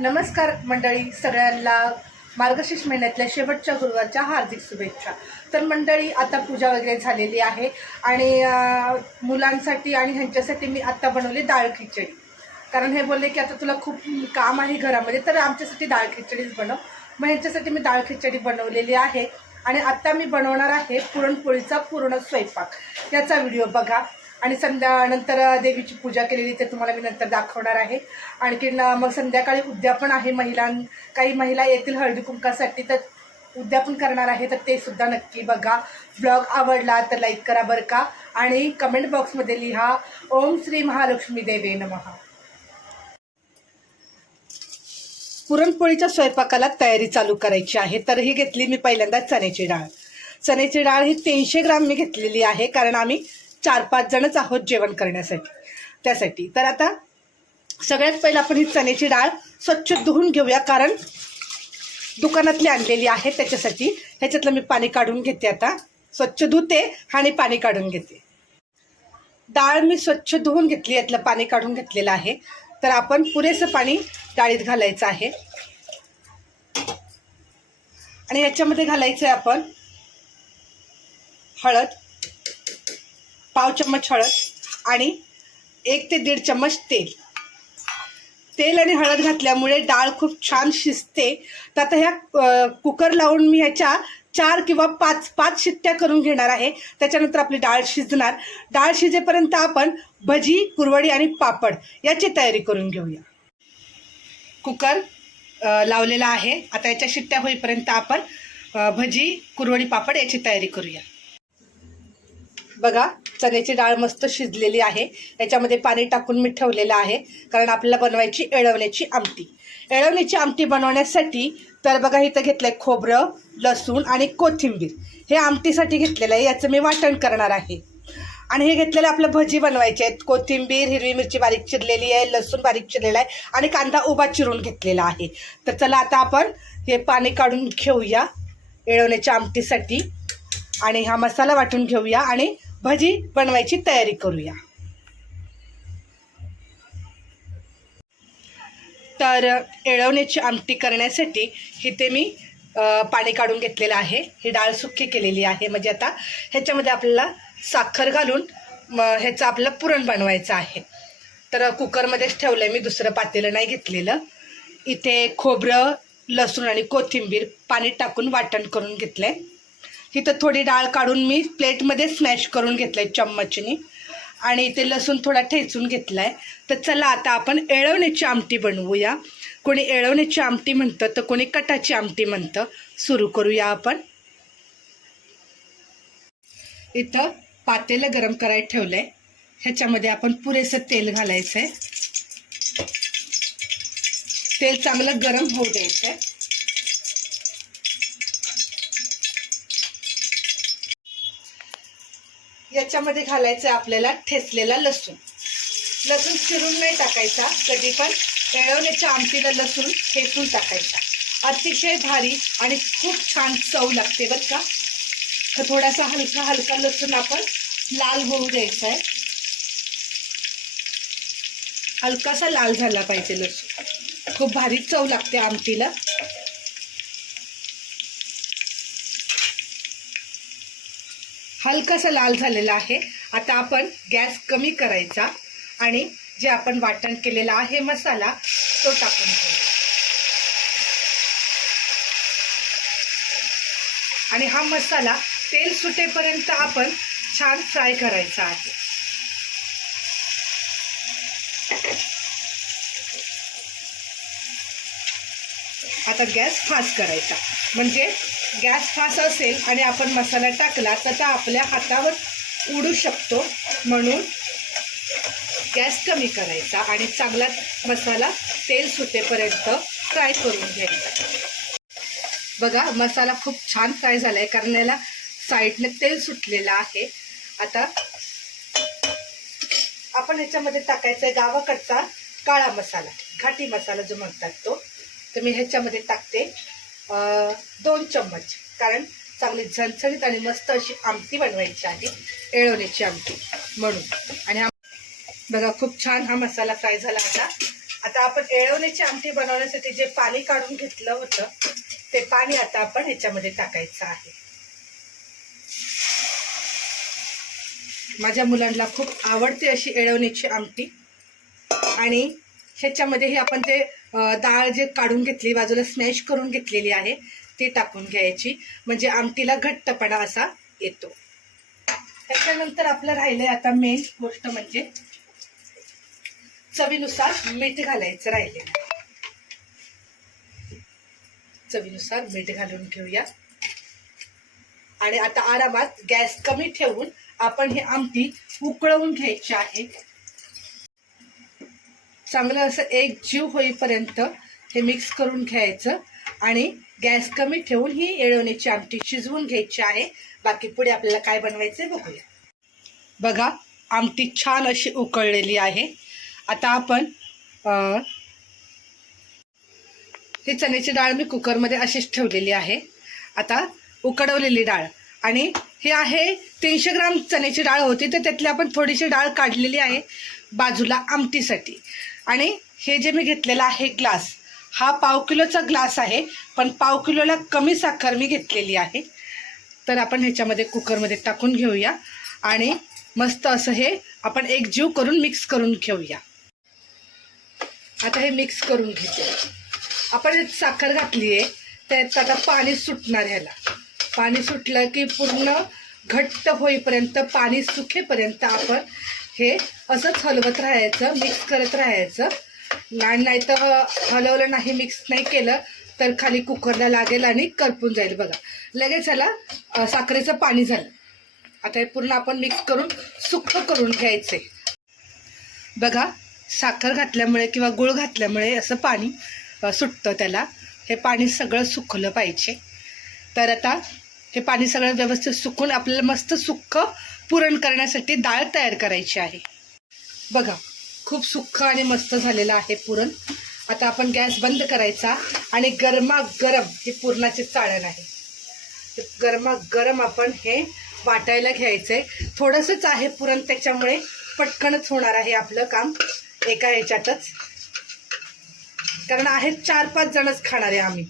नमस्कार मंडळी, सगळ्यांना मार्गशीर्ष महिन्यातल्या शेवटच्या गुरुवारच्या हार्दिक शुभेच्छा। तर मंडळी, आता पूजा वगैरे झालेली आहे आणि मुलांसाठी आणि ह्यांच्यासाठी मी आता बनवली डाळ खिचडी। कारण हे बोलले की आता तुला खूप काम आहे घरामध्ये, तर आमच्यासाठी डाळ खिचडीच बनव। मग ह्यांच्यासाठी मी डाळ खिचडी बनवलेली आहे आणि आता मी बनवणार आहे पुरणपोळीचा पूर्ण स्वयंपाक। याचा व्हिडिओ बघा आणि नंतर देवीची पूजा केलेली ते तुम्हाला मी नंतर दाखवणार आहे। आणखीन मग संध्याकाळी उद्यापन आहे, काही महिला येतील हळदी कुंकासाठी, तर उद्यापन करणार आहे, तर ते सुद्धा नक्की बघा। ब्लॉग आवडला तर लाईक करा बरं का, आणि कमेंट बॉक्समध्ये लिहा ओम श्री महालक्ष्मी देवे नमः। पुरणपोळीच्या स्वयंपाकाला तयारी चालू करायची आहे। तर ही घेतली मी पहिल्यांदा चण्याची डाळ। चण्याची डाळ ही 300 ग्राम मी घेतलेली आहे, कारण आम्ही 4-5 जणच आहोत जेवण करण्यासाठी, त्यासाठी। तर आता सगळ्यात पहिलं आपण ही चण्याची डाळ स्वच्छ धुवून घेऊया, कारण दुकानातली आणलेली आहे त्याच्यासाठी। ह्याच्यातलं मी पाणी काढून घेते। आता स्वच्छ धुते आणि पाणी काढून घेते। डाळ मी स्वच्छ धुवून घेतली, यातलं पाणी काढून घेतलेलं आहे। तर आपण पुरेसं पाणी डाळीत घालायचं आहे आणि याच्यामध्ये घालायचं आहे आपण हळद, पाव चम्मच हळद आणि 1 ते 1.5 चम्मच तेल। तेल आणि हळद घातल्यामुळे डाळ खूप छान शिजते। तर आता ह्या कुकर लावून मी ह्याच्या 4 किंवा 5 शिट्ट्या करून घेणार आहे, त्याच्यानंतर आपली डाळ शिजणार। डाळ शिजेपर्यंत आपण भजी, कुरवडी आणि पापड याची तयारी करून घेऊया। कुकर लावलेला आहे, आता याच्या शिट्ट्या होईपर्यंत आपण भजी, कुरवडी, पापड याची तयारी करूया। बघा, चण्याची डाळ मस्त शिजलेली आहे। याच्यामध्ये पाणी टाकून मी ठेवलेलं आहे, कारण आपल्याला बनवायची येळवण्याची आमटी। येळवण्याची आमटी बनवण्यासाठी तर बघा, इथं घेतलंय खोबरं, लसूण आणि कोथिंबीर। हे आमटीसाठी घेतलेलं आहे, याचं मी वाटण करणार आहे। आणि हे घेतलेलं आपलं भजी बनवायचे आहेत। कोथिंबीर, हिरवी मिरची बारीक चिरलेली आहे, लसूण बारीक चिरलेला आहे आणि कांदा उभा चिरून घेतलेला आहे। तर चला आता आपण हे पाणी काढून घेऊया येळवण्याच्या आमटीसाठी, आणि हा मसाला वाटून घेऊया आणि भजी बनवायची तयारी करूया। तर येळवण्याची आमटी करण्यासाठी इथे मी पाणी काढून घेतलेलं आहे। ही डाळ सुक्की केलेली आहे, म्हणजे आता ह्याच्यामध्ये आपल्याला साखर घालून ह्याचं आपलं पुरण बनवायचं आहे। तर कुकरमध्येच ठेवलं आहे मी, दुसरं पातेलं नाही घेतलेलं। इथे खोबरं, लसूण आणि कोथिंबीर पाणी टाकून वाटण करून घेतलं आहे। इथं थोडी डाळ काढून मी प्लेटमध्ये स्मॅश करून घेतलं आहे चम्मचनी, आणि इथे लसूण थोडा ठेचून घेतला आहे। तर चला आता आपण येळवण्याची आमटी बनवूया। कोणी येळवण्याची आमटी म्हणतं, तर कोणी कटाची आमटी म्हणतं। सुरू करूया आपण। इथं पातेलं गरम करायला ठेवलं आहे, ह्याच्यामध्ये आपण पुरेसं तेल घालायचं आहे। तेल चांगलं गरम होऊ द्यायचं आहे। याच्यामध्ये घालायचं आहे आपल्याला ठेचलेला लसूण। लसूण चिरून नाही टाकायचा कधी पण, येळवण्याच्या आमटीला लसूण ठेचून टाकायचा। अतिशय भारी आणि खूप छान चव लागते बरं का। तर थोडासा हलका लसूण आपण लाल होऊ द्यायचा आहे, हलकासा लाल झाला पाहिजे लसूण, खूप भारी चव लागते आमटीला। हलकासा लाल झालेला आहे। आता आपण गॅस कमी करायचा आणि जे आपण वाटण केलेला आहे मसाला, तो टाकून घेऊया। आणि हा मसाला तेल सुटेपर्यंत आपण छान फ्राय करायचा आहे। आता गॅस फास्ट करायचा, म्हणजे गॅस फास्ट असेल आणि आपण मसाला टाकला तर आपल्या हातावर उडू शकतो, म्हणून गॅस कमी करायचा आणि चांगला मसाला तेल सुटेपर्यंत फ्राय करून घ्यायचा। बघा, मसाला खूप छान फ्राय झाला आहे, कारण याला साईडने तेल सुटलेलं आहे। आता आपण ह्याच्यामध्ये टाकायचा आहे गावाकडचा काळा मसाला, घाटी मसाला जो म्हणतात तो। तर मी ह्याच्यामध्ये टाकते 2 चम्मच, कारण चांगली झणझणीत आणि मस्त अशी आमटी बनवायची आहे, येळवण्याची आमटी म्हणून। आणि बघा, खूप छान हा मसाला फ्राय झाला। आता आता आपण येळवण्याची आमटी बनवण्यासाठी जे पाणी काढून घेतलं होतं ते पाणी आता आपण ह्याच्यामध्ये टाकायचं आहे. माझ्या मुलांना खूप आवडते अशी येळवण्याची आमटी. आणि ह्याच्यामध्ये हे आपण जे डाळ जे काढून घेतली, बाजूला स्मॅश करून घेतलेली आहे ती टाकून घ्यायची, म्हणजे आमटीला घट्टपणा असा येतो. त्याच्यानंतर आपलं राहिलंय आता मेन गोष्ट म्हणजे चवीनुसार मीठ घालायचं राहिले. चवीनुसार मीठ घालून घेऊया. आणि आता आरामात गॅस कमी ठेवून आपण हे आमटी उकळवून घ्यायची आहे. चांगलं असं एक जीव होईपर्यंत हे मिक्स करून घ्यायचं आणि गॅस कमी ठेवून ही येळवण्याची आमटी शिजवून घ्यायची आहे. बाकी पुढे आपल्याला काय बनवायचं बघूया. बघा आमटी छान अशी उकळलेली आहे. आता आपण ही चण्याची डाळ मी कुकरमध्ये अशीच ठेवलेली आहे. आता उकडवलेली डाळ आणि हे आहे 300 ग्राम चण्याची डाळ होती, तर त्यातली आपण थोडीशी डाळ काढलेली आहे बाजूला आमटीसाठी. आणि हे जे मी घेतलेला आहे ग्लास, हा पाव किलोचा ग्लास आहे, पण पाव किलोला कमी साखर मी घेतलेली आहे. तर आपण ह्याच्यामध्ये कुकरमध्ये टाकून घेऊया आणि मस्त असं हे आपण एक जीव करून मिक्स करून घेऊया. आता हे मिक्स करून घेते. आपण साखर घातली आहे त्यात आता पाणी सुटणार. ह्याला पाणी सुटलं की पूर्ण घट्ट होईपर्यंत, पाणी सुखेपर्यंत आपण हे असंच हलवत राहायचं, मिक्स करत राहायचं. नाही तर हलवलं नाही, मिक्स नाही केलं तर खाली कुकरला लागेल आणि करपून जाईल. बघा लगेच ह्याला साखरेचं पाणी झालं. आता हे पूर्ण आपण मिक्स करून सुक्क करून घ्यायचे. बघा साखर घातल्यामुळे किंवा गूळ घातल्यामुळे असं पाणी सुटतं त्याला. हे पाणी सगळं सुकलं पाहिजे. तर आता हे पाणी सगळं व्यवस्थित सुकून आपल्याला मस्त सुक्क पुरण करण्यासाठी डाळ तयार करायची आहे. बघा खूप सुक्क आणि मस्त झालेलं आहे पुरण. आता आपण गॅस बंद करायचा आणि गरमागरम हे पुरणाचे चाळण आहे, गरमागरम आपण हे वाटायला घ्यायचं आहे. थोडंसंच आहे पुरण, त्याच्यामुळे पटकनच होणार आहे आपलं काम एका ह्याच्यातच, कारण आहेत 4-5 जणच खाणार आहे आम्ही.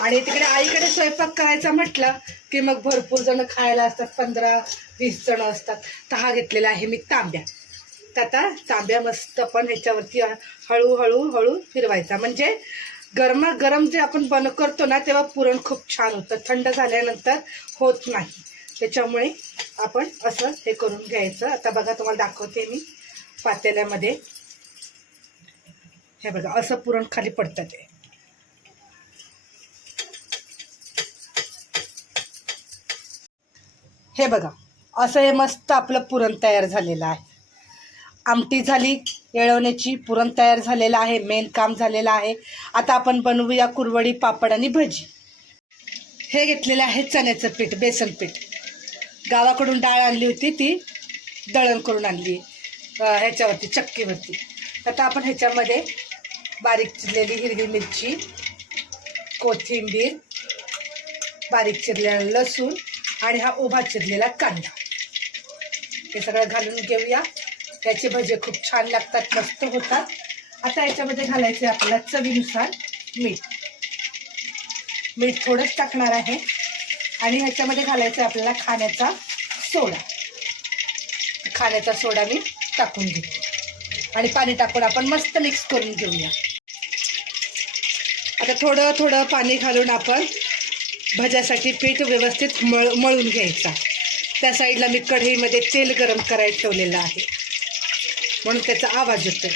आणि तिकडे आईकडे स्वयंपाक करायचा म्हटलं की मग भरपूर जण खायला असतात, 15-20 जण असतात. तर हा घेतलेला आहे मी तांब्या. तर आता तांब्या मस्त पण ह्याच्यावरती हळूहळू फिरवायचा, म्हणजे गरमागरम जे आपण करतो ना तेव्हा पुरण खूप छान होतं. थंड झाल्यानंतर होत नाही, त्याच्यामुळे आपण असं हे करून घ्यायचं. आता बघा तुम्हाला दाखवते मी पातेल्यामध्ये. हे बघा असं पुरण खाली पडतं ते. हे बघा असं हे मस्त आपलं पुरण तयार झालेलं आहे. आमटी झाली येळवण्याची, पुरण तयार झालेलं आहे, मेन काम झालेलं आहे. आता आपण बनवूया कुरवडी, पापड आणि भजी. हे घेतलेलं आहे चण्याचं पीठ, बेसन पीठ. गावाकडून डाळ आणली होती, ती दळण करून आणली ह्याच्यावरती चक्कीवरती. आता आपण ह्याच्यामध्ये बारीक चिरलेली हिरवी मिरची, कोथिंबीर, बारीक चिरलेला लसूण आणि हा उभा चिरलेला कांदा हे सगळं घालून घेऊया. त्याचे भजे खूप छान लागतात, मस्त होतात. आता याच्यामध्ये घालायचे आपल्याला चवीनुसार मीठ. मीठ थोडंच टाकणार आहे. आणि ह्याच्यामध्ये घालायचं आपल्याला खाण्याचा सोडा. खाण्याचा सोडा मी टाकून घेते आणि पाणी टाकून आपण मस्त मिक्स करून घेऊया. आता थोडं थोडं पाणी घालून आपण भज्यासाठी पीठ व्यवस्थित मळून घ्यायचा. त्या साईडला मी कढईमध्ये तेल गरम करायला ठेवलेलं आहे, म्हणून त्याचा आवाज येतो.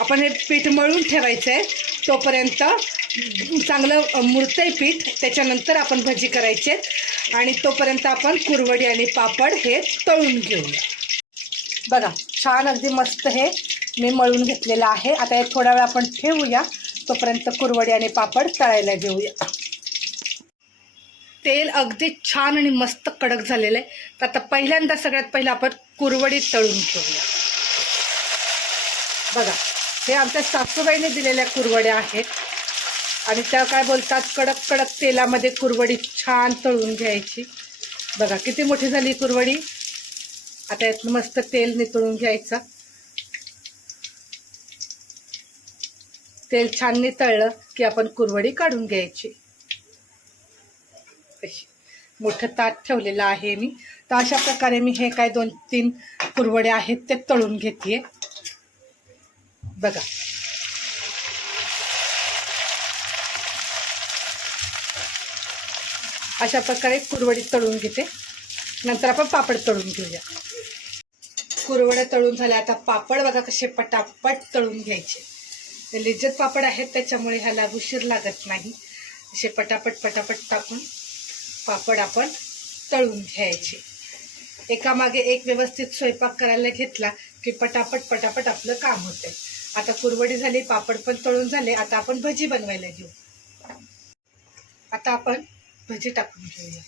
आपण हे पीठ मळून ठेवायचं आहे, तोपर्यंत चांगलं मुरतंय पीठ. त्याच्यानंतर आपण भजी करायचे आणि तोपर्यंत आपण कुरवडी आणि पापड हे तळून घेऊया. बघा छान अगदी मस्त हे मी मळून घेतलेलं आहे. आता हे थोडा वेळ आपण ठेवूया, तोपर्यंत कुरवडी आणि पापड तळायला घेऊया. तेल अगदी छान आणि मस्त कडक झालेलं आहे. तर आता पहिल्यांदा सगळ्यात पहिलं आपण कुरवडी तळून घेऊया. बघा हे आमच्या सासूबाईने दिलेल्या कुरवड्या आहेत आणि त्या काय बोलतात, कडक कडक तेलामध्ये कुरवडी छान तळून घ्यायची. बघा किती मोठी झाली कुरवडी. आता यात मस्त तेल नितळून घ्यायचं. तेल छान नितळलं की आपण कुरवडी काढून घ्यायची. मोठं ताट ठेवलेलं आहे मी. तर अशा प्रकारे मी हे काय 2-3 कुरवडे आहेत ते तळून घेते. बघा अशा प्रकारे कुरवडी तळून घेते. नंतर आपण पापड तळून घेऊया. कुरवड्या तळून झाल्या. आता पापड बघा कसे पटापट तळून घ्यायचे. ते लिज्जत पापड आहेत त्याच्यामुळे ह्याला उशीर लागत नाही. असे पटापट पटापट टाकून पापड आपण तळून घ्यायचे. एकामागे एक व्यवस्थित स्वयंपाक करायला घेतला की पटापट पटापट आपलं काम होतंय. आता कुरवडी झाली, पापड पण तळून झाले. आता आपण भजी बनवायला घेऊ. आता आपण भजी टाकून घेऊया.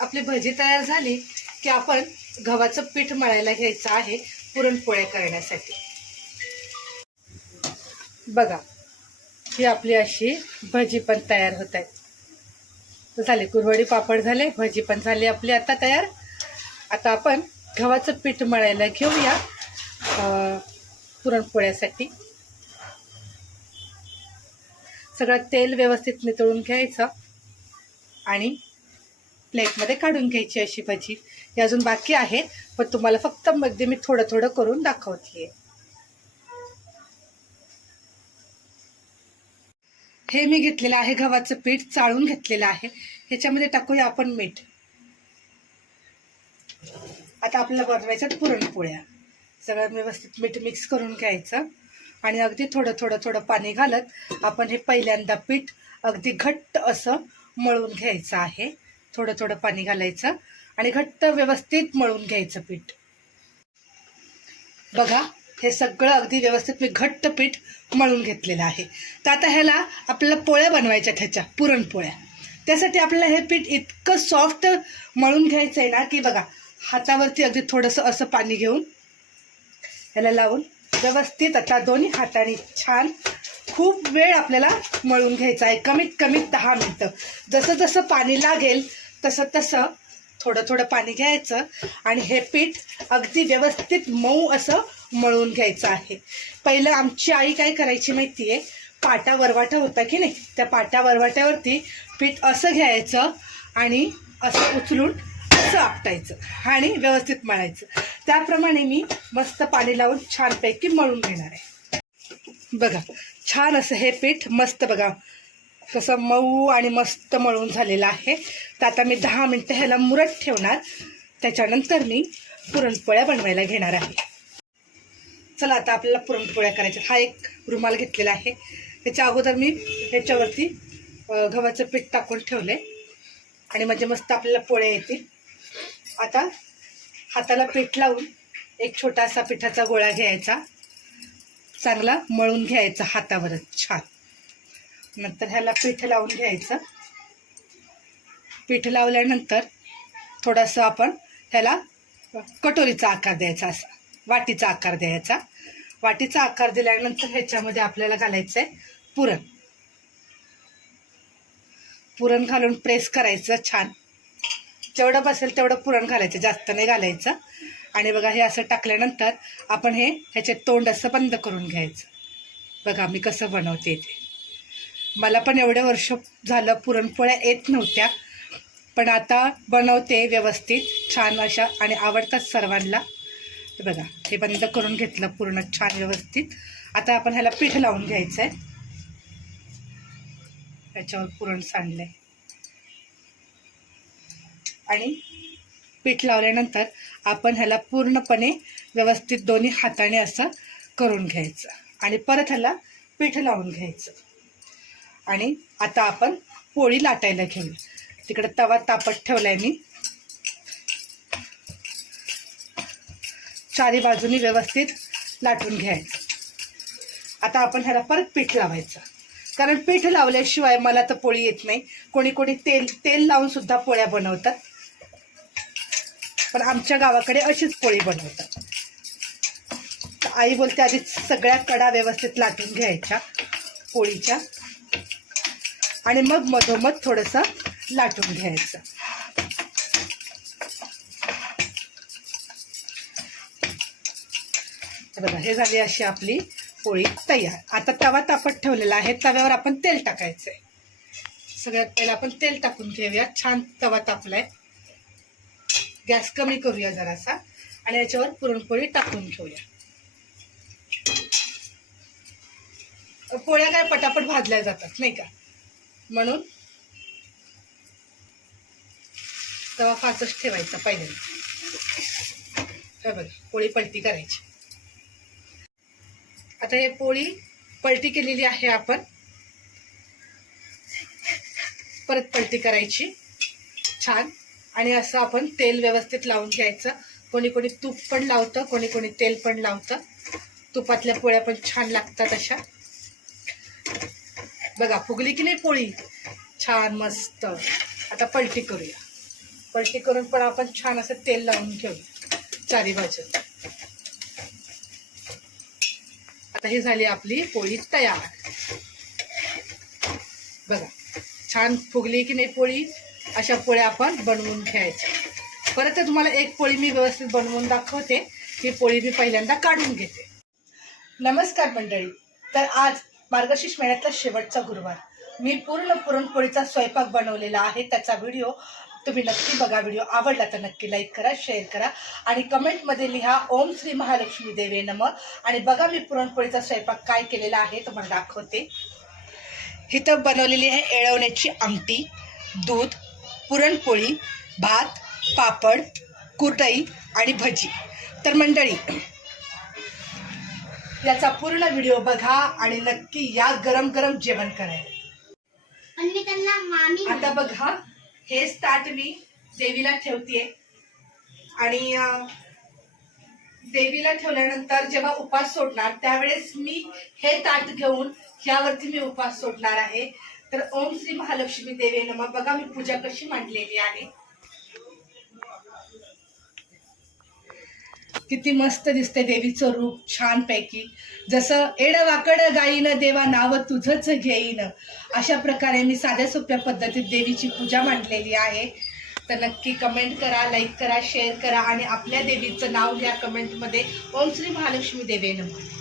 आपली भजी तयार झाली की आपण गव्हाचं पीठ मळायला घ्यायचं आहे पुरणपोळ्या करण्यासाठी. बघा ही आपली अशी भजी पण तयार होत आहे. तर झाले कुरवडी पापड झाले, भजी पण झाली आपली आता तयार. आता आपण गव्हाचं पीठ मळायला घेऊया पुरणपोळ्यासाठी. सगळं तेल व्यवस्थित नितळून घ्यायचं आणि प्लेटमध्ये काढून घ्यायची अशी भजी. ही अजून बाकी आहे पण तुम्हाला फक्त मध्ये मी थोडं थोडं करून दाखवते. हे मी घेतलेलं आहे गव्हाचं पीठ, चाळून घेतलेलं आहे. ह्याच्यामध्ये टाकूया आपण मीठ. आता आपल्याला बनवायचं पुरणपोळ्या. सगळं व्यवस्थित मीठ मिक्स करून घ्यायचं आणि अगदी थोडं थोडं थोडं पाणी घालत आपण हे पहिल्यांदा पीठ अगदी घट्ट असं मळून घ्यायचं आहे. थोडं थोडं पाणी घालायचं आणि घट्ट व्यवस्थित मळून घ्यायचं पीठ. बघा हे सगळं अगदी व्यवस्थित मी घट्ट पीठ मळून घेतलेलं आहे. तर आता ह्याला आपल्याला पोळ्या बनवायच्या, ह्याच्या पुरणपोळ्या. त्यासाठी आपल्याला हे पीठ इतकं सॉफ्ट मळून घ्यायचं आहे ना की बघा हातावरती अगदी थोडंसं असं पाणी घेऊन ह्याला लावून व्यवस्थित आता दोन्ही हाताने छान खूप वेळ आपल्याला मळून घ्यायचं आहे. कमीत कमी 10 मिनटं. जसं जसं पाणी लागेल तसं तसं थोडं थोडं पाणी घ्यायचं आणि हे पीठ अगदी व्यवस्थित मऊ असं मळून घ्यायचं आहे. पहिलं आमची आई काय करायची माहिती आहे, पाटा वरवाटा होता की नाही, त्या पाटा वरवाट्यावरती पीठ असं घ्यायचं आणि असं उचलून असं आपटायचं आणि व्यवस्थित मळायचं. त्याप्रमाणे मी मस्त पाणी लावून छानपैकी मळून घेणार आहे. बघा छान असं हे पीठ मस्त बघा कसं मऊ आणि मस्त मळून झालेलं आहे. तर आता मी 10 मिनटं ह्याला मुरत ठेवणार. त्याच्यानंतर मी पुरणपोळ्या बनवायला घेणार आहे. चला आता आपल्याला पुरणपोळ्या करायच्या. हा एक रुमाल घेतलेला आहे. त्याच्या अगोदर मी ह्याच्यावरती गव्हाचं पीठ टाकून ठेवले आणि म्हणजे मस्त आपल्याला पोळ्या येतील. आता हाताला पीठ लावून एक छोटासा पिठाचा गोळा घ्यायचा, चांगला मळून घ्यायचा हातावरच छान. नंतर ह्याला पीठ लावून घ्यायचं. पीठ लावल्यानंतर थोडंसं आपण ह्याला कटोरीचा आकार द्यायचा, असा वाटीचा आकार द्यायचा. वाटीचा आकार दिल्यानंतर ह्याच्यामध्ये आपल्याला घालायचं आहे पुरण. पुरण घालून प्रेस करायचं छान. जेवढं बसेल तेवढं पुरण घालायचं, जास्त नाही घालायचं. आणि बघा हे असं टाकल्यानंतर आपण ह्याचे तोंड असं बंद करून घ्यायचं. बघा मी कसं बनवते ते. मला पण एवढे वर्ष झालं पुरणपोळ्या येत नव्हत्या, पण आता बनवते व्यवस्थित छान अशा आणि आवडतात सर्वांना. बघा हे बंद करून घेतलं पूर्ण छान व्यवस्थित. आता आपण ह्याला पीठ लावून घ्यायचं आहे. ह्याच्यावर पुरण सांडलंय आणि पीठ लावल्यानंतर आपण ह्याला पूर्णपणे व्यवस्थित दोन्ही हाताने असं करून घ्यायचं आणि परत ह्याला पीठ लावून घ्यायचं. आणि आता आपण पोळी लाटायला घेऊ. तिकडे तवा तापत ठेवलाय मी. चारी बाजूनी व्यवस्थित लाटून घ्यायचं. आता आपण ह्याला परत पीठ लावायचं, कारण पीठ लावल्याशिवाय मला तर पोळी येत नाही. कोणी कोणी तेल लावून सुद्धा पोळ्या बनवतात, पण आमच्या गावाकडे अशीच पोळी बनवतात. आई बोलते आधी सगळ्या कडा व्यवस्थित लाटून घ्यायच्या पोळीच्या आणि मग मधोमध थोडंसं लाटून घ्यायचं. बघा हे झाली अशी आपली पोळी तयार. आता तवा तापत ठेवलेला आहे, तव्यावर आपण तेल टाकायचंय. सगळ्यात पहिला आपण तेल टाकून घेऊया. छान तवा तापलाय. गॅस कमी करूया जरासा आणि याच्यावर पुरणपोळी टाकून घेऊया. पोळ्या काय पटापट भाजल्या जातात नाही का, म्हणून तवा फाचच ठेवायचा पहिल्यांदा. हे बघा पोळी पलटी करायची. आता हे पोळी पलटी केलेली आहे, आपण परत पलटी करायची छान. आणि असं आपण तेल व्यवस्थित लावून घ्यायचं. कोणी कोणी तूप पण लावतं, कोणी कोणी तेल पण लावतं. तुपातल्या पोळ्या पण छान लागतात अशा. बघा फुगली की नाही पोळी छान मस्त. आता पलटी करूया. पलटी करून पण आपण छान असं तेल लावून घेऊया चारी बाजूला. आता ही झाली आपली पोळी तयार. बघा छान फुगली की नाही पोळी. अशा पोळ्या आपण बनवून घ्यायच्या. परत तुम्हाला एक पोळी मी व्यवस्थित बनवून दाखवते. ही पोळी मी पहिल्यांदा काढून घेते. नमस्कार मंडळी. तर आज मार्गशीर्ष महिन्यातला शेवटचा गुरुवार. मी पूर्ण पुरणपोळीचा स्वयंपाक बनवलेला आहे. त्याचा व्हिडिओ तुम्ही नक्की बघा. व्हिडिओ आवडला तर नक्की लाईक करा, शेअर करा आणि कमेंटमध्ये लिहा ओम श्री महालक्ष्मी देवे नमः. आणि बघा मी पुरणपोळीचा स्वयंपाक काय केलेला आहे तुम्हाला दाखवते. इथं बनवलेली आहे एळवण्याची आमटी, दूध, पुरणपोळी, भात, पापड, कुरडई आणि भजी. तर मंडळी याचा पूर्ण व्हिडिओ बघा आणि नक्की या गरम गरम जेवण करायला. आता बघा हेच ताट मी देवीला ठेवतेय. आणि देवीला ठेवल्यानंतर जेव्हा उपास सोडणार त्यावेळेस मी हे ताट घेऊन यावरती मी उपास सोडणार आहे. तर ओम श्री महालक्ष्मी देवे नमः. बघा मी पूजा कशी मांडलेली आहे. किती मस्त दिसते देवीचं रूप छानपैकी. जसं एडवाकड गाईन देवा नाव तुझंच घेईन, अशा प्रकारे मी साध्या सोप्या पद्धतीत देवीची पूजा मांडलेली आहे. तर नक्की कमेंट करा, लाईक करा, शेअर करा आणि आपल्या देवीचं नाव घ्या कमेंटमध्ये. ओम श्री महालक्ष्मी देवे नमः.